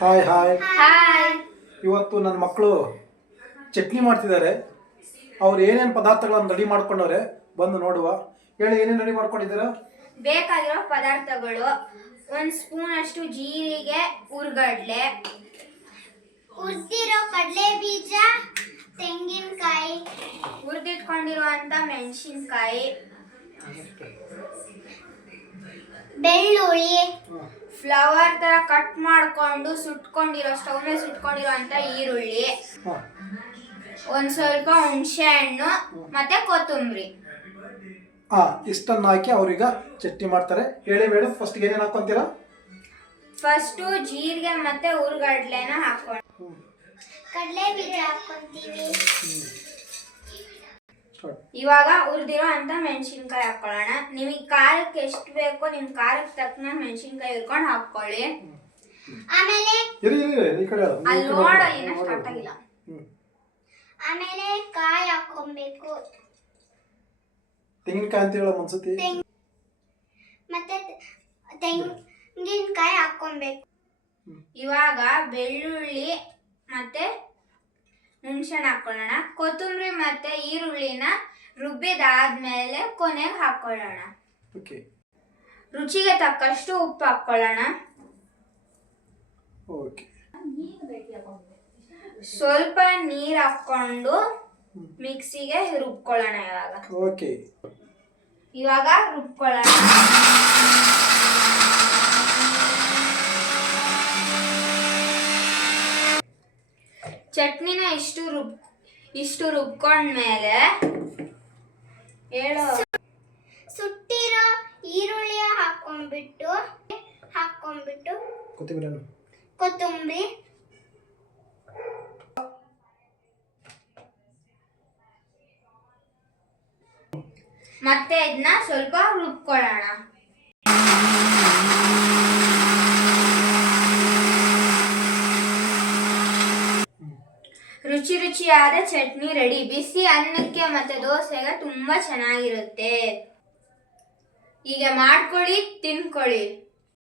Hi hi. Hi. ಇವತ್ತು ನನ್ನ ಮಕ್ಕಳು ಚಟ್ನಿ ಮಾಡ್ತಿದ್ದಾರೆ. ಅವ್ರು ಏನೇನು ಪದಾರ್ಥಗಳನ್ನು ರೆಡಿ ಮಾಡ್ಕೊಂಡವ್ರೆ ಬಂದು ನೋಡುವ. ಹೇಳಿ, ಏನೇನು ರೆಡಿ ಮಾಡ್ಕೊಂಡಿದ್ದೀರಾ? ಬೇಕಾಗಿರೋ ಪದಾರ್ಥಗಳು: 1 ಸ್ಪೂನ್ ಅಷ್ಟು ಜೀರಿಗೆ, ಹುರ್ಗಡ್ಲೆ, ಹುರಿದಿರೋ ಕಡಲೆ ಬೀಜ, ತೆಂಗಿನಕಾಯಿ, ಹುರಿದಿಟ್ಕೊಂಡಿರುವಂತ ಮೆಣಸಿನಕಾಯಿ, ಬೆಳ್ಳುಳ್ಳಿ, ಫ್ಲವರ್ ತರ ಕಟ್ ಮಾಡ್ಕೊಂಡು ಸ್ಟವ್ ಮೇಲೆ ಸುಟ್ಕೊಂಡಿರುವಂತ ಈರುಳ್ಳಿ, ಒಂದ್ ಸ್ವಲ್ಪ ಹುಣಸೆ ಹಣ್ಣು ಮತ್ತೆ ಕೊತ್ತಂಬರಿ. ಇಷ್ಟನ್ನು ಹಾಕಿ ಅವ್ರೀಗ ಚಟ್ನಿ ಮಾಡ್ತಾರೆ. ಹೇಳಿ ಮೇಡಮ್, ಫಸ್ಟ್ ಏನೇನು ಹಾಕೊಂತೀರಾ? ಫಸ್ಟ್ ಜೀರಿಗೆ ಮತ್ತೆ ಹುರ್ಗಡ್ಲೆನ ಹಾಕೊಂಡು ಕಡಲೆ ಬೀಜ ಹಾಕೊಂತೀವಿ. ಇವಾಗ ಹುರಿದಿರೋ ಅಂತ ಮೆಣಸಿನ್ಕಾಯಿ ಹಾಕೊಳ್ಳೋಣ. ನಿಮಗೆ ಖಾರಕ್ಕೆ ಎಷ್ಟು ಬೇಕೋ ನಿಮ್ ಖಾರಕ್ಕೆ ತಕ್ಕನ ಮೆಣಸಿನ್ಕಾಯಿ ಹುರ್ಕೊಂಡು ಹಾಕೊಳ್ಳಿ. ಆಮೇಲೆ ಅಲ್ಲಿ ನೋಡಲ್ಲಿ ಇನ್ನ ಸ್ಟಾರ್ಟ್ ಆಗಿಲ್ಲ. ಆಮೇಲೆ ಕಾಯಿ ಹಾಕೊಬೇಕು. ತೆಂಗಿನಕಾಯಿ ಅಂತ ಹೇಳೋ ಅನ್ಸುತ್ತೆ. ಮತ್ತೆ ತೆಂಗಿನಕಾಯಿ ಹಾಕೊಬೇಕು. ಇವಾಗ ಬೆಳ್ಳುಳ್ಳಿ ಮತ್ತೆ ಹುಣಸೆಹಣ್ಣು ಹಾಕೊಳ್ಳೋಣ. ಕೊತ್ತಂಬರಿ ಮತ್ತೆ ಈರುಳ್ಳಿನ ರುಬ್ಬಿದಾದ್ಮೇಲೆ ಕೊನೆಗೆ ಹಾಕೊಳ್ಳೋಣ. ರುಚಿಗೆ ತಕ್ಕಷ್ಟು ಉಪ್ಪು ಹಾಕೊಳ್ಳೋಣ. ಸ್ವಲ್ಪ ನೀರು ಹಾಕೊಂಡು ಮಿಕ್ಸಿಗೆ ರುಬ್ಕೊಳ್ಳೋಣ. ಇವಾಗ ರುಬ್ಕೊಳ್ಳೋಣ. ಚಟ್ನಿನ ಇಷ್ಟು ರುಬ್ಕೊಂಡ್ಮೇಲೆ ಸುಟ್ಟಿರೋ ಈರುಳ್ಳಿ ಹಾಕೊಂಡ್ಬಿಟ್ಟು ಕೊತ್ತಂಬರಿ, ಮತ್ತೆ ಇದನ್ನ ಸ್ವಲ್ಪ ರುಬ್ಕೊಳ್ಳೋಣ. ರುಚಿಯಾದ ಚಟ್ನಿ ರೆಡಿ. ಬಿಸಿ ಅನ್ನಕ್ಕೆ ಮತ್ತೆ ದೋಸೆಗೆ ತುಂಬಾ ಚೆನ್ನಾಗಿರುತ್ತೆ. ಈಗ ಮಾಡ್ಕೊಳ್ಳಿ, ತಿನ್ಕೊಳ್ಳಿ.